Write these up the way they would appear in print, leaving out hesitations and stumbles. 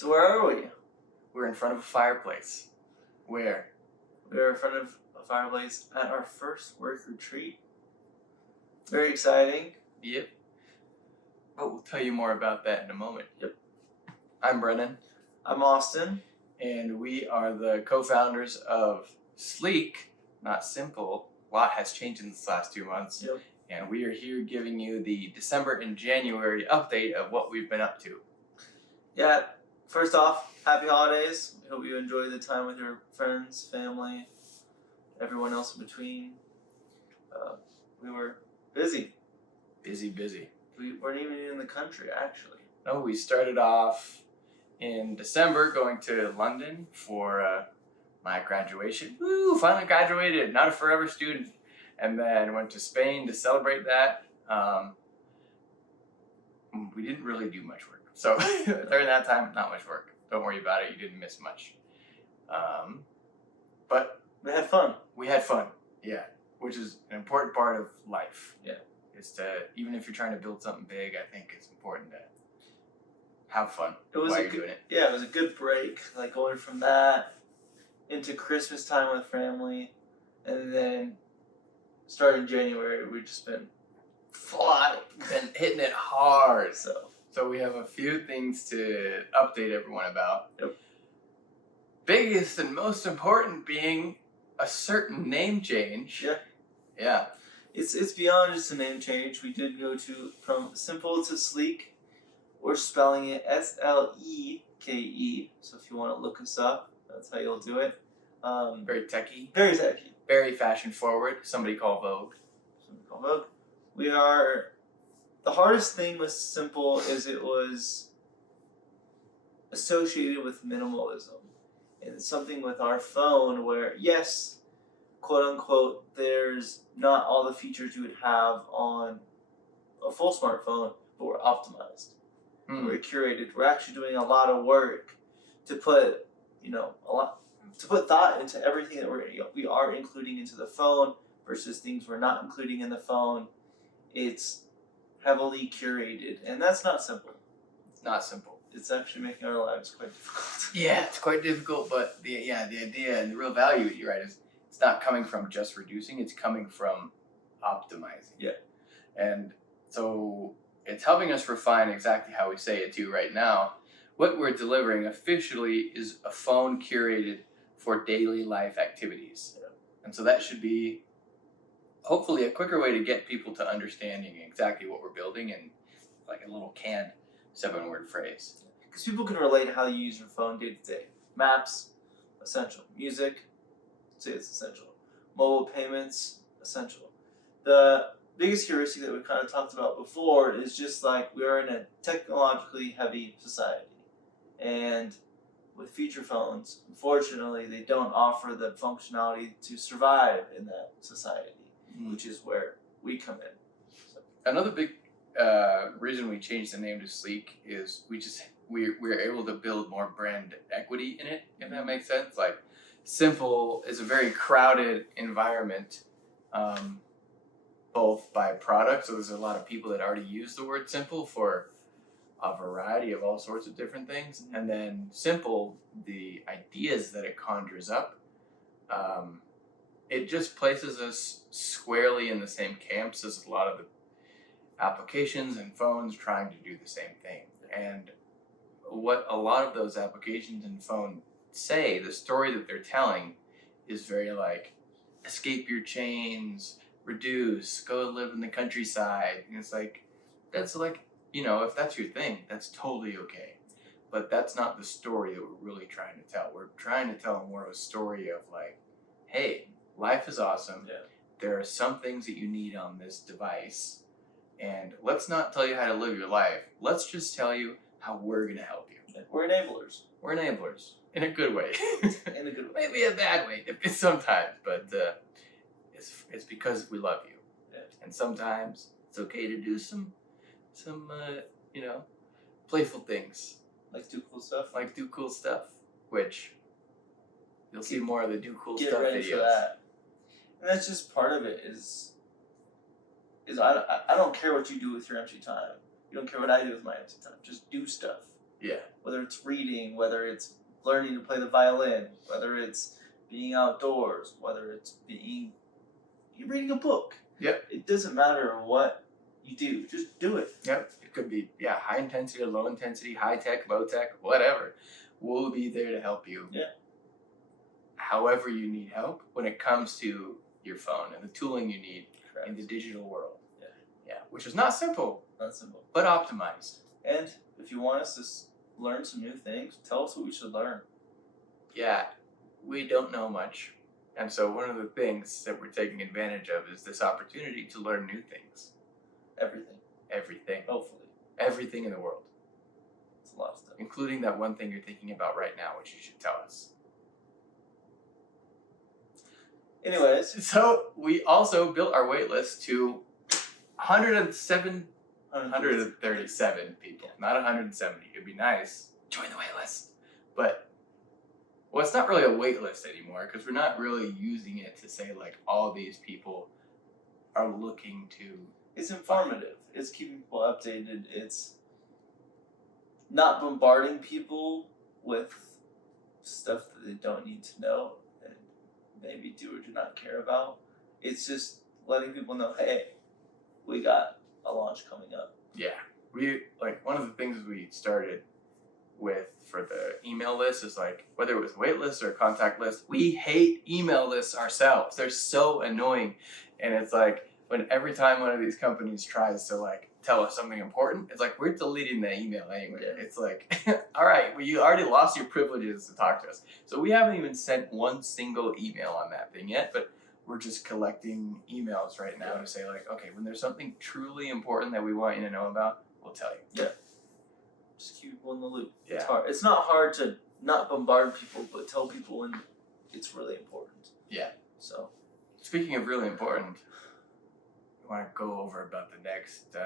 So where are we? We're in front of a fireplace. Where? We're in front of a fireplace at our first work retreat. Very exciting. Yep. But we'll tell you more about that in a moment. Yep. I'm Brennan. I'm Austin. And we are the co-founders of Sleke, not Simple. A lot has changed in this last 2 months. Yep. And we are here giving you the December and January update of what we've been up to. Yeah, first off, happy holidays. We hope you enjoy the time with your friends, family, everyone else in between. We were busy. Busy. We weren't even in the country, actually. No, we started off in December going to London for my graduation. Woo, finally graduated, not a forever student. And then went to Spain to celebrate that. We didn't really do much work. So during that time, not much work. Don't worry about it. You didn't miss much. But we had fun. We had fun, yeah. Which is an important part of life. Yeah. It's to, even if you're trying to build something big, I think it's important to have fun while you're doing it. Yeah, it was a good break. Like going from that into Christmas time with family, and then starting January, we've just been flying. Been hitting it hard. So we have a few things to update everyone about. Yep. Biggest and most important being a certain name change. Yeah. Yeah. It's beyond just a name change. We did go from Simple to Sleke. We're spelling it Sleke. So if you want to look us up, that's how you'll do it. Very techy. Very techy. Very fashion forward. Somebody call Vogue. The hardest thing with Simple is it was associated with minimalism. And it's something with our phone where, yes, quote unquote, there's not all the features you would have on a full smartphone, but we're optimized. We're curated. We're actually doing a lot of work to put, thought into everything that we are including into the phone versus things we're not including in the phone. It's heavily curated, and that's not simple. It's not simple. It's actually making our lives quite difficult. Yeah, it's quite difficult, but the idea and the real value, you're right, is it's not coming from just reducing, it's coming from optimizing. Yeah. And so it's helping us refine exactly how we say it too right now. What we're delivering officially is a phone curated for daily life activities. Yeah. And so that should be hopefully a quicker way to get people to understanding exactly what we're building and like a little canned 7-word phrase. Because people can relate how you use your phone day to day. Maps, essential. Music, say it's essential. Mobile payments, essential. The biggest heuristic that we kind of talked about before is just like we are in a technologically heavy society. And with feature phones, unfortunately, they don't offer the functionality to survive in that society, which is where we come in. So. Another big reason we changed the name to Sleke is we're able to build more brand equity in it, if that makes sense. Like Simple is a very crowded environment, both by product, so there's a lot of people that already use the word simple for a variety of all sorts of different things, and then Simple, the ideas that it conjures up, it just places us squarely in the same camps as a lot of the applications and phones trying to do the same thing. And what a lot of those applications and phones say, the story that they're telling is very like, escape your chains, reduce, go live in the countryside. And it's like, that's like, if that's your thing, that's totally okay. But that's not the story that we're really trying to tell. We're trying to tell more of a story of like, hey, life is awesome. Yeah. There are some things that you need on this device. And let's not tell you how to live your life. Let's just tell you how we're going to help you. We're enablers. We're enablers. In a good way. In a good way. Maybe a bad way sometimes, but it's because we love you. Yeah. And sometimes it's okay to do some playful things. Like do cool stuff. Which you'll see more of the do cool stuff videos. Get ready for that. And that's just part of it is I don't care what you do with your empty time. You don't care what I do with my empty time. Just do stuff. Yeah. Whether it's reading, whether it's learning to play the violin, whether it's being outdoors, whether it's you're reading a book. Yep. It doesn't matter what you do, just do it. Yep. It could be, high intensity or low intensity, high tech, low tech, whatever. We'll be there to help you. Yeah. However you need help when it comes to your phone and the tooling you need Correct. in the digital world. Yeah. Yeah. Which is not simple. Not simple. But optimized. And if you want us to learn some new things, tell us what we should learn. Yeah. We don't know much. And so one of the things that we're taking advantage of is this opportunity to learn new things. Everything. Everything. Hopefully. Everything in the world. It's a lot of stuff. Including that one thing you're thinking about right now, which you should tell us. Anyways. So we also built our wait list to 137 people. Not 170. It'd be nice. Join the wait list. But, well, it's not really a wait list anymore because we're not really using it to say, like, all these people are looking to... It's informative. It's keeping people updated. It's not bombarding people with stuff that they don't need to know and maybe do or do not care about. It's just letting people know, hey, we got a launch coming up. Yeah. One of the things we started with for the email list is like, whether it was wait list or contact list, we hate email lists ourselves. They're so annoying. And it's like, when every time one of these companies tries to like tell us something important, it's like, we're deleting the email anyway. Yeah. It's like, all right, well, you already lost your privileges to talk to us. So we haven't even sent one single email on that thing yet, but we're just collecting emails right now to say like, okay, when there's something truly important that we want you to know about, we'll tell you. Yeah. Just keep people in the loop. Yeah. It's hard. It's not hard to not bombard people, but tell people when it's really important. Yeah. So. Speaking of really important, you want to go over about the next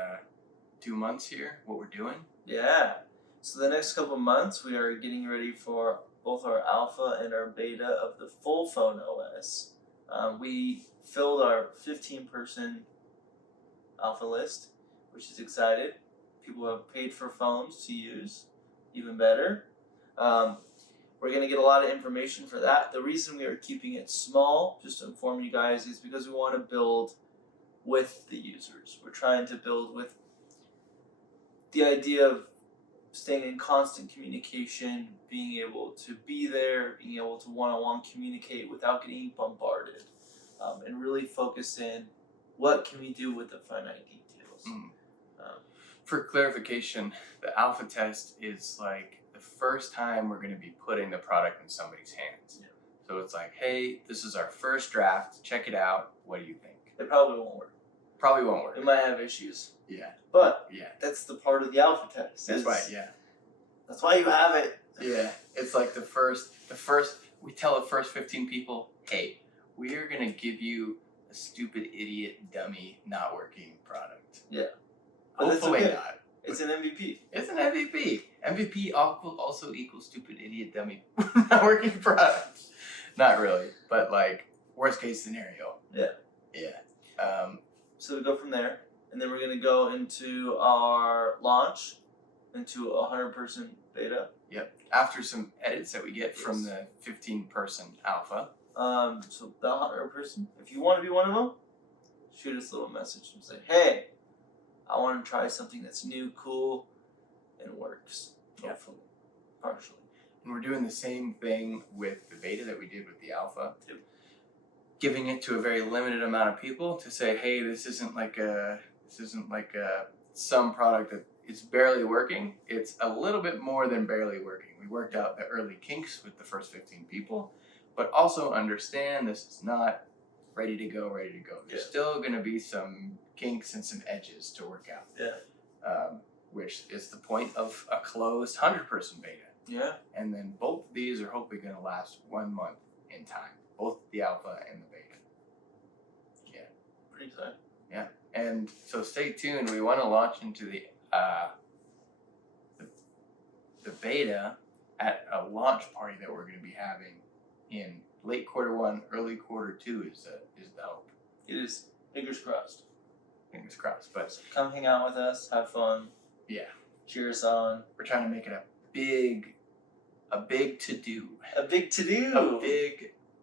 2 months here, what we're doing? Yeah. So the next couple months, we are getting ready for both our alpha and our beta of the full phone OS. We filled our 15-person alpha list, which is excited. People have paid for phones to use, even better. We're going to get a lot of information for that. The reason we are keeping it small, just to inform you guys, is because we want to build with the users. We're trying to build with the idea of staying in constant communication, being able to be there, being able to one-on-one communicate without getting bombarded, and really focus in what can we do with the finite details. For clarification, the alpha test is like the first time we're going to be putting the product in somebody's hands. Yeah. So it's like, hey, this is our first draft. Check it out. What do you think? It probably won't work. Probably won't work. It might have issues. Yeah. But yeah, that's the part of the alpha test. That's right. Yeah. That's why you have it. Yeah. It's like the first. We tell the first 15 people, hey, we are gonna give you a stupid idiot dummy not working product. Yeah. Hopefully okay. not. It's an MVP. It's an MVP. MVP also equals stupid idiot dummy not working product. Not really, but like worst case scenario. Yeah. Yeah. So we go from there, and then we're gonna go into our launch, into a 100-person beta. Yep. After some edits that we get from the 15-person alpha. So the 100-person, if you want to be one of them, shoot us a little message and say, hey, I want to try something that's new, cool, and works. Hopefully. Partially. And we're doing the same thing with the beta that we did with the alpha. Yep. Giving it to a very limited amount of people to say, hey, this isn't like some product that is barely working. It's a little bit more than barely working. We worked out the early kinks with the first 15 people, but also understand this is not ready to go. There's still going to be some kinks and some edges to work out. Yeah. Which is the point of a closed 100-person beta. Yeah. And then both of these are hopefully going to last 1 month in time. Both the alpha and the beta. Yeah. Pretty exciting. Yeah. And so stay tuned. We want to launch into the beta at a launch party that we're going to be having in late Q1, early Q2 is the hope. It is. Fingers crossed. Fingers crossed. But come hang out with us, have fun. Yeah. Cheer us on. We're trying to make it a big to do. A big to-do.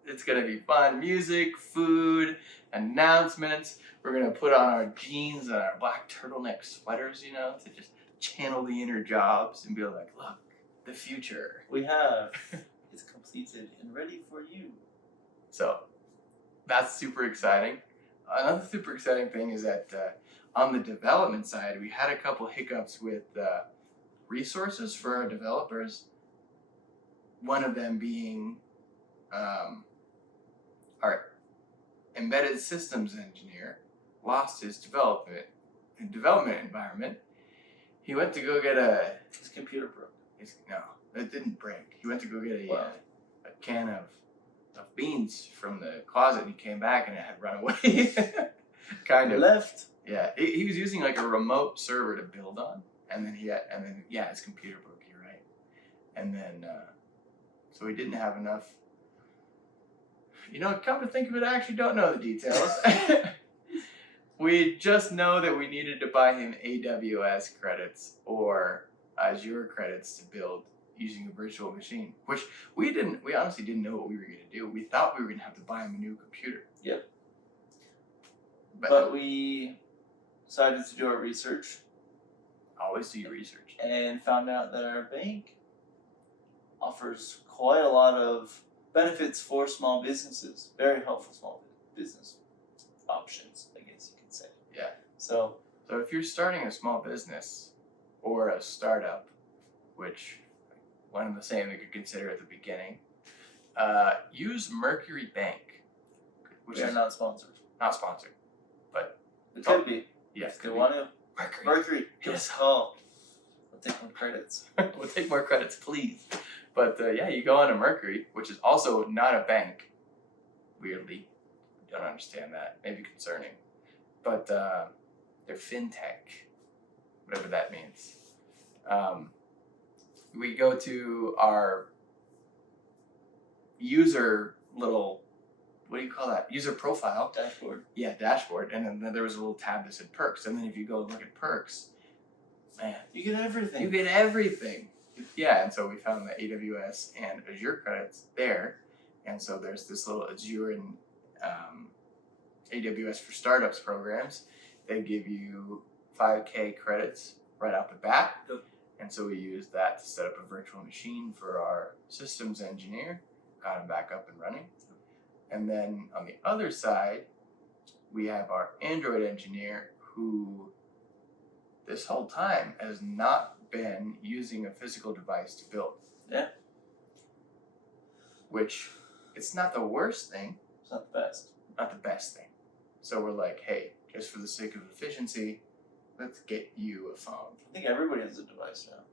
It's gonna be fun. Music, food, announcements. We're gonna put on our jeans and our black turtleneck sweaters, you know, to just channel the inner jobs and be like, look, the future. We have. It's completed and ready for you. So that's super exciting. Another super exciting thing is that on the development side, we had a couple hiccups with resources for our developers. One of them being our embedded systems engineer lost his development environment. He went to go get his computer broke. No, it didn't break. He went to go get Wow. a can of beans from the closet, and he came back and it had run away. Kind of left. Yeah, he was using like a remote server to build on, and then his computer broke. You're right, and then so he didn't have enough. You know, come to think of it, I actually don't know the details. We just know that we needed to buy him AWS credits or Azure credits to build using a virtual machine, which we honestly didn't know what we were going to do. We thought we were going to have to buy him a new computer. Yep. But we decided to do our research. Always do your research. And found out that our bank offers quite a lot of benefits for small businesses. Very helpful small business options, I guess you could say. Yeah. So if you're starting a small business or a startup, which one and the same we could consider at the beginning, use Mercury Bank. Which we are not sponsored. Not sponsored, but it could be. Yeah, if they want to. Mercury, give us a call. We'll take more credits. We'll take more credits, please. But yeah, you go onto Mercury, which is also not a bank. Weirdly, don't understand that. Maybe concerning, but they're fintech, whatever that means. We go to our user little, what do you call that? User profile. Dashboard. Yeah, dashboard. And then there was a little tab that said perks. And then if you go look at perks, man, you get everything. You get everything. Yeah, and so we found the AWS and Azure credits there. And so there's this little Azure and AWS for Startups programs. They give you 5K credits right off the bat. Yep. And so we used that to set up a virtual machine for our systems engineer, got him back up and running. And then on the other side, we have our Android engineer who this whole time has not been using a physical device to build. Yeah. Which, it's not the worst thing. It's not the best. Not the best thing. So we're like, hey, just for the sake of efficiency, let's get you a phone. I think everybody has a device now.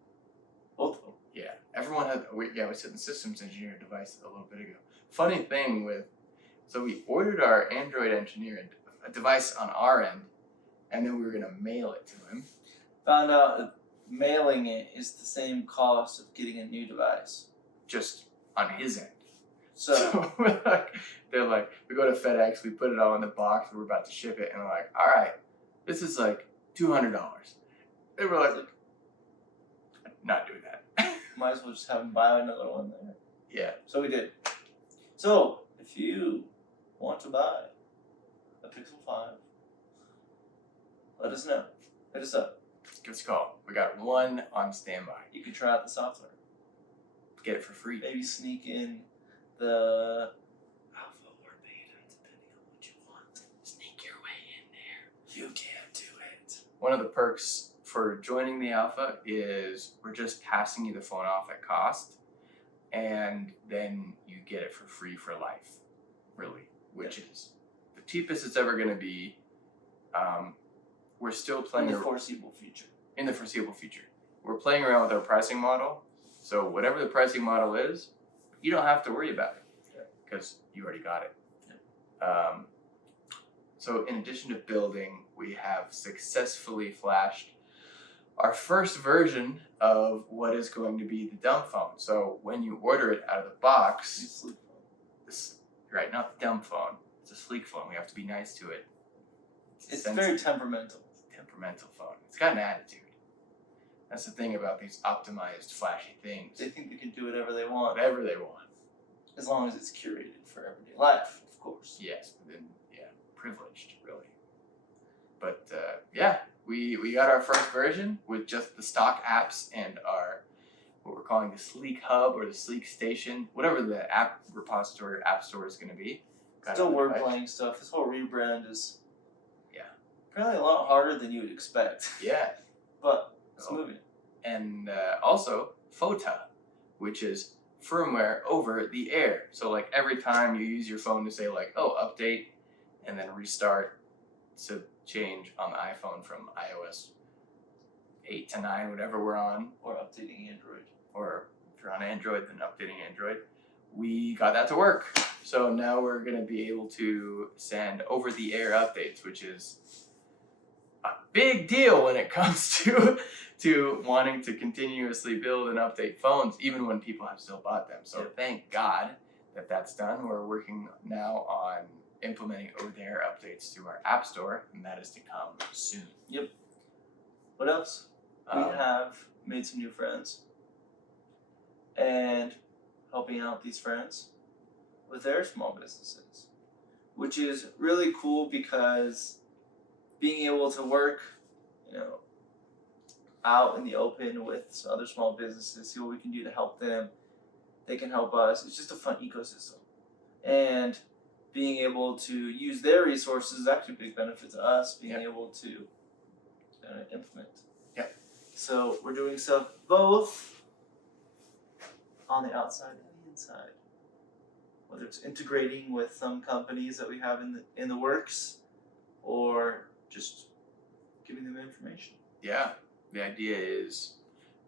Both of them. Yeah, everyone had. We said the systems engineer device a little bit ago. Funny thing so we ordered our Android engineer a device on our end, and then we were gonna mail it to him. Found out that mailing it is the same cost of getting a new device. Just on his end. So they're like, we go to FedEx, we put it all in the box, we're about to ship it, and we're like, all right, this is like $200. And we're like, not doing that. Might as well just have him buy another one there. Yeah. So we did. So if you want to buy a Pixel 5, let us know. Hit us up. Give us a call. We got one on standby. You can try out the software. Get it for free. Maybe sneak in the alpha or beta, depending on what you want. Sneak your way in there. You can't do it. One of the perks for joining the alpha is we're just passing you the phone off at cost, and then you get it for free for life, really, which is the cheapest it's ever going to be. We're still playing in the foreseeable future. In the foreseeable future. We're playing around with our pricing model, so whatever the pricing model is, you don't have to worry about it because you already got it. Yeah. So in addition to building, we have successfully flashed our first version of what is going to be the dumb phone. So when you order it out of the box, right, not the dumb phone, it's a Sleke phone. We have to be nice to it. It's very temperamental. Temperamental phone. It's got an attitude. That's the thing about these optimized, flashy things. They think they can do whatever they want, Whatever they want. as long as it's curated for everyday life, of course. Yes, but then, privileged, really. But, we got our first version with just the stock apps and our, what we're calling the Sleke Hub or the Sleke Station, whatever the app repository, app store is going to be. Still wordplaying stuff. This whole rebrand is Yeah. apparently a lot harder than you would expect. Yeah. But it's moving. And also FOTA, which is firmware over the air. So like every time you use your phone to say like, oh, update, and then restart to change on the iPhone from iOS 8 to 9, whatever we're on. Or updating Android. Or if you're on Android, then updating Android. We got that to work. So now we're going to be able to send over-the-air updates, which is a big deal when it comes to wanting to continuously build and update phones, even when people have still bought them. So thank God that that's done. We're working now on implementing over-the-air updates to our App Store, and that is to come soon. Yep. What else? We have made some new friends and helping out these friends with their small businesses, which is really cool because being able to work, out in the open with other small businesses, see what we can do to help them, they can help us. It's just a fun ecosystem. And being able to use their resources is actually a big benefit to us, being able to implement. Yep. So we're doing stuff both on the outside and the inside. Whether it's integrating with some companies that we have in the works, or just giving them information. Yeah, the idea is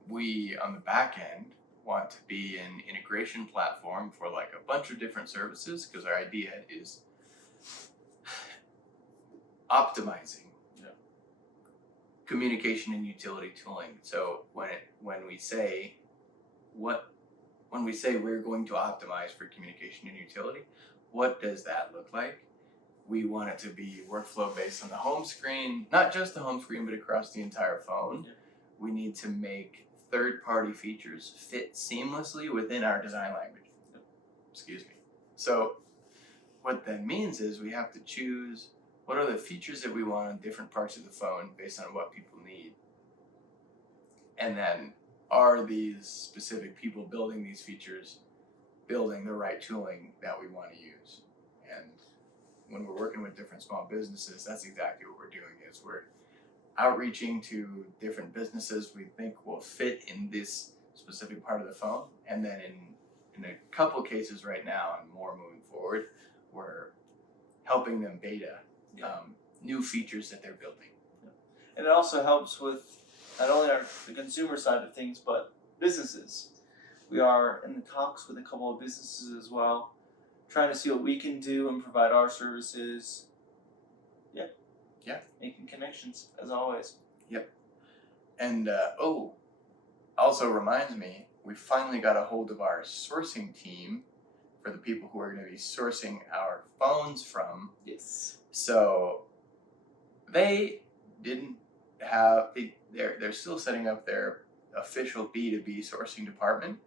we on the back end want to be an integration platform for like a bunch of different services, because our idea is optimizing communication and utility tooling. So when we say we're going to optimize for communication and utility, what does that look like? We want it to be workflow based on the home screen, not just the home screen, but across the entire phone. Yeah. We need to make third-party features fit seamlessly within our design language. Excuse me. So what that means is we have to choose what are the features that we want on different parts of the phone based on what people need. And then are these specific people building these features building the right tooling that we want to use? And when we're working with different small businesses, that's exactly what we're doing, is we're outreaching to different businesses we think will fit in this specific part of the phone. And then in a couple cases right now, and more moving forward, we're helping them beta new features that they're building. And it also helps with not only the consumer side of things, but businesses. We are in the talks with a couple of businesses as well, trying to see what we can do and provide our services. Yeah. Making connections, as always. Yep. And, also reminds me, we finally got a hold of our sourcing team for the people who are going to be sourcing our phones from. Yes. So they didn't have, they're still setting up their official B2B sourcing department,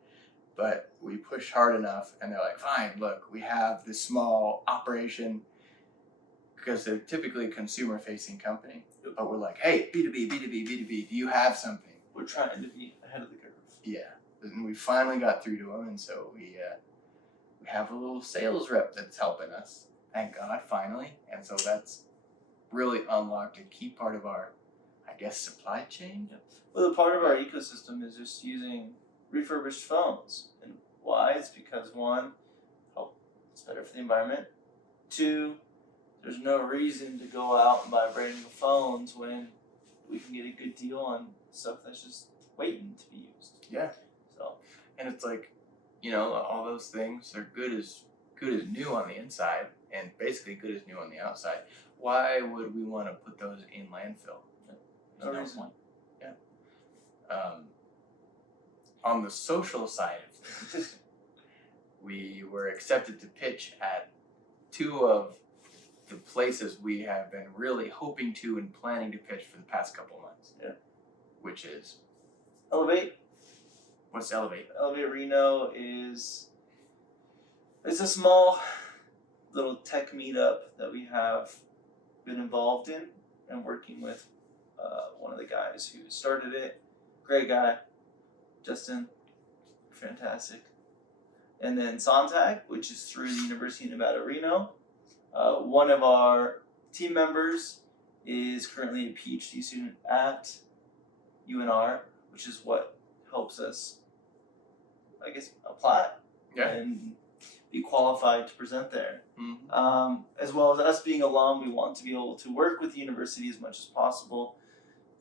but we pushed hard enough and they're like, fine, look, we have this small operation, because they're typically a consumer-facing company, but we're like, hey, B2B, do you have something? We're trying to be ahead of the curve. Yeah, and we finally got through to them, and so we have a little sales rep that's helping us. Thank God, finally. And so that's really unlocked a key part of our, I guess, supply chain. Yeah. Well, the part of our ecosystem is just using refurbished phones. And why? It's because one, it's better for the environment. Two, there's no reason to go out and buy brand new phones when we can get a good deal on stuff that's just waiting to be used. Yeah. So, and it's like, all those things are good as new on the inside, and basically good as new on the outside. Why would we want to put those in landfill? No reason. Yeah. On the social side of things, we were accepted to pitch at two of the places we have been really hoping to and planning to pitch for the past couple months. Yeah. Which is Elevate. What's Elevate? Elevate Reno is it's a small little tech meetup that we have been involved in and working with one of the guys who started it. Great guy, Justin, fantastic. And then Sontag, which is through the University of Nevada, Reno. One of our team members is currently a PhD student at UNR, which is what helps us, I guess, apply and be qualified to present there. Mm-hmm. As well as us being alum, we want to be able to work with the university as much as possible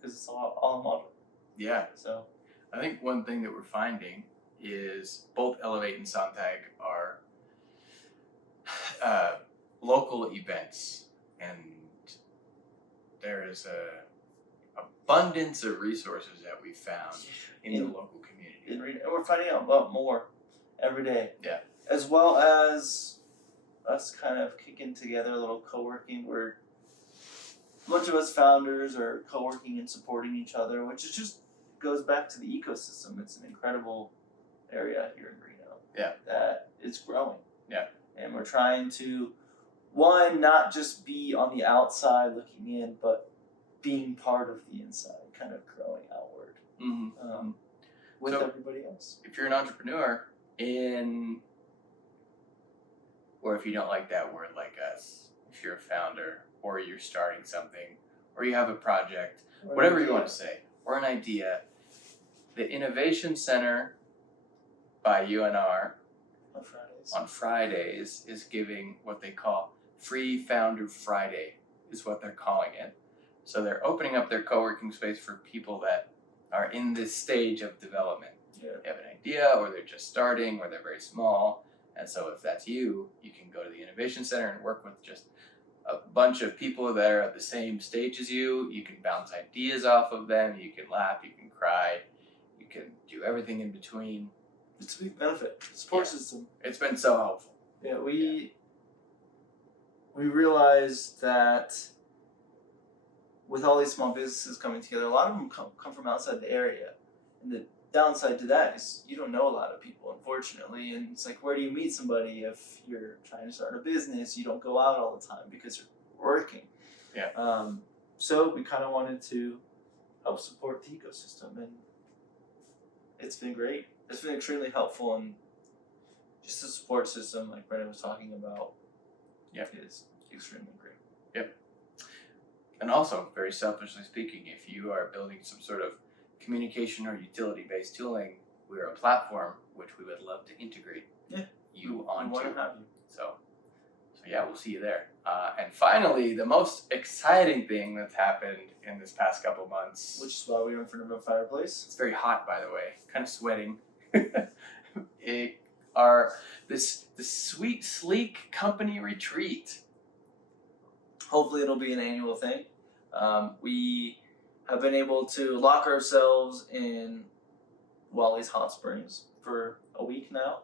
because it's all model. Yeah. So I think one thing that we're finding is both Elevate and Sontag are local events, and there is a abundance of resources that we found in the local community. And we're finding out about more every day. Yeah. As well as us kind of kicking together a little co-working where a bunch of us founders are co-working and supporting each other, which is just goes back to the ecosystem. It's an incredible area here in Reno. Yeah. That is growing. Yeah. And we're trying to, one, not just be on the outside looking in, but being part of the inside, kind of growing outward with everybody else. If you're an entrepreneur or if you don't like that word like us, if you're a founder or you're starting something or you have a project, whatever you want to say, or an idea, the Innovation Center by UNR on Fridays is giving what they call Free Founder Friday, is what they're calling it. So they're opening up their co-working space for people that are in this stage of development. Yeah. They have an idea, or they're just starting, or they're very small. And so if that's you, you can go to the Innovation Center and work with just a bunch of people that are at the same stage as you. You can bounce ideas off of them. You can laugh. You can cry. You can do everything in between. It's a big benefit. The support system. It's been so helpful. Yeah, we realized that with all these small businesses coming together, a lot of them come from outside the area. And the downside to that is you don't know a lot of people, unfortunately. And it's like, where do you meet somebody if you're trying to start a business? You don't go out all the time because you're working. Yeah. So we kind of wanted to help support the ecosystem, and it's been great. It's been extremely helpful, and just the support system, like Brendan was talking about, is extremely great. Yep. And also, very selfishly speaking, if you are building some sort of communication or utility-based tooling, we're a platform which we would love to integrate you onto. We want to have you. So yeah, we'll see you there. And finally, the most exciting thing that's happened in this past couple months. Which is why we were in front of a fireplace. It's very hot, by the way. Kind of sweating. This sweet Sleke company retreat. Hopefully it'll be an annual thing. We have been able to lock ourselves in Wally's Hot Springs for a week now.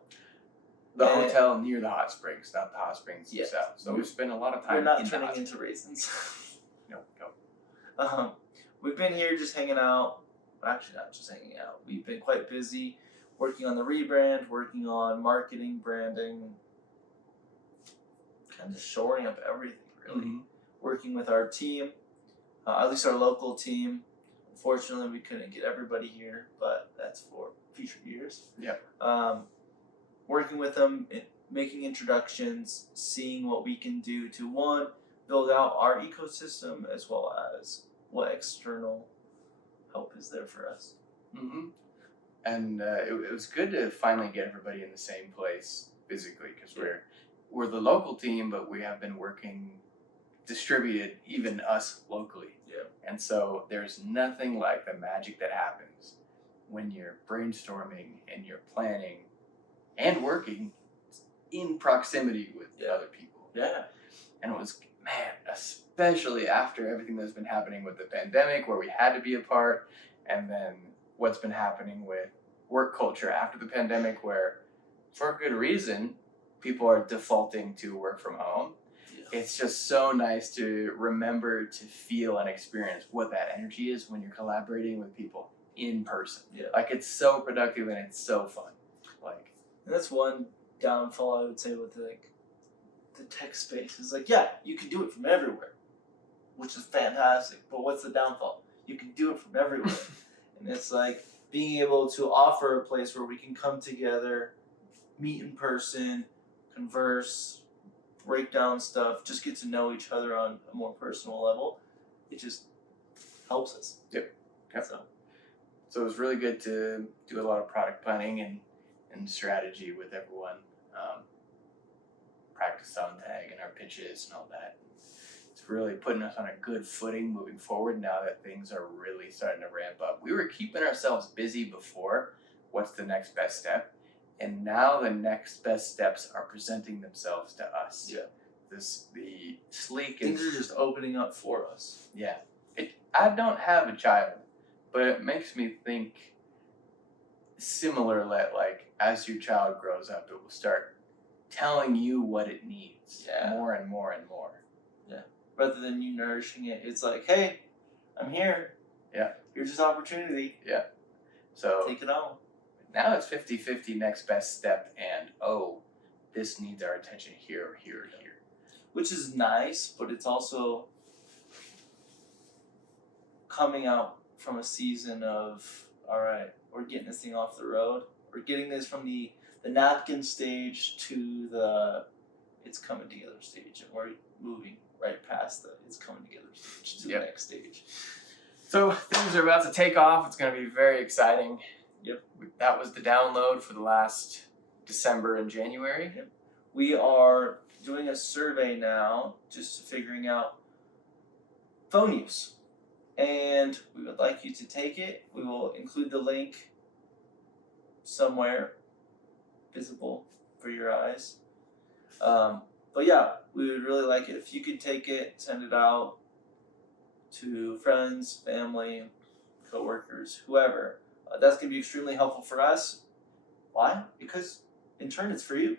The hotel near the hot springs, not the hot springs Yeah. themselves. So we've spent a lot of time. We're not in the turning hot into raisins. No. We've been here just hanging out. Actually, not just hanging out. We've been quite busy working on the rebrand, working on marketing, branding, kind of shoring up everything, really. Mm-hmm. Working with our team, at least our local team. Unfortunately, we couldn't get everybody here, but that's for future years. Yeah. Working with them, making introductions, seeing what we can do to, one, build out our ecosystem, as well as what external help is there for us. Mm-hmm. And it was good to finally get everybody in the same place physically, because we're the local team, but we have been working distributed, even us locally. Yeah. And so there's nothing like the magic that happens when you're brainstorming and you're planning and working in proximity with other people. Yeah. And it was, especially after everything that's been happening with the pandemic, where we had to be apart, and then what's been happening with work culture after the pandemic, where, for a good reason, people are defaulting to work from home. Yeah. It's just so nice to remember to feel and experience what that energy is when you're collaborating with people in person. Yeah. Like, it's so productive and it's so fun. Like, And that's one downfall I would say with like the tech space is like, yeah, you can do it from everywhere, which is fantastic. But what's the downfall? You can do it from everywhere. And it's like being able to offer a place where we can come together, meet in person, converse, break down stuff, just get to know each other on a more personal level. It just helps us. Yep. So it was really good to do a lot of product planning and strategy with everyone. Practice on tag and our pitches and all that. It's really putting us on a good footing moving forward now that things are really starting to ramp up. We were keeping ourselves busy before. What's the next best step? And now the next best steps are presenting themselves to us. Yeah. The Sleke things are just opening up for us. Yeah. I don't have a child, but it makes me think similar that, like, as your child grows up, it will start telling you what it needs more and more and more. Yeah. Rather than you nourishing it, it's like, hey, I'm here. Yeah. Here's this opportunity. Yeah. So take it on. Now it's 50-50 next best step, and this needs our attention here, here, here. Which is nice, but it's also coming out from a season of, all right, we're getting this thing off the road. We're getting this from the napkin stage to the it's coming together stage, and we're moving right past the it's coming together stage to the next stage. So things are about to take off. It's going to be very exciting. Yep. That was the download for the last December and January. Yep. We are doing a survey now, just figuring out phone use. And we would like you to take it. We will include the link somewhere visible for your eyes. But yeah, we would really like it if you could take it, send it out to friends, family, coworkers, whoever. That's going to be extremely helpful for us. Why? Because in turn it's for you.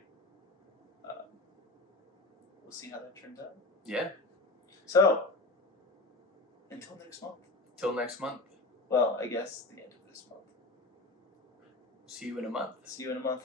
We'll see how that turns out. Yeah. So, until next month. Till next month. Well, I guess the end of this month. See you in a month. See you in a month.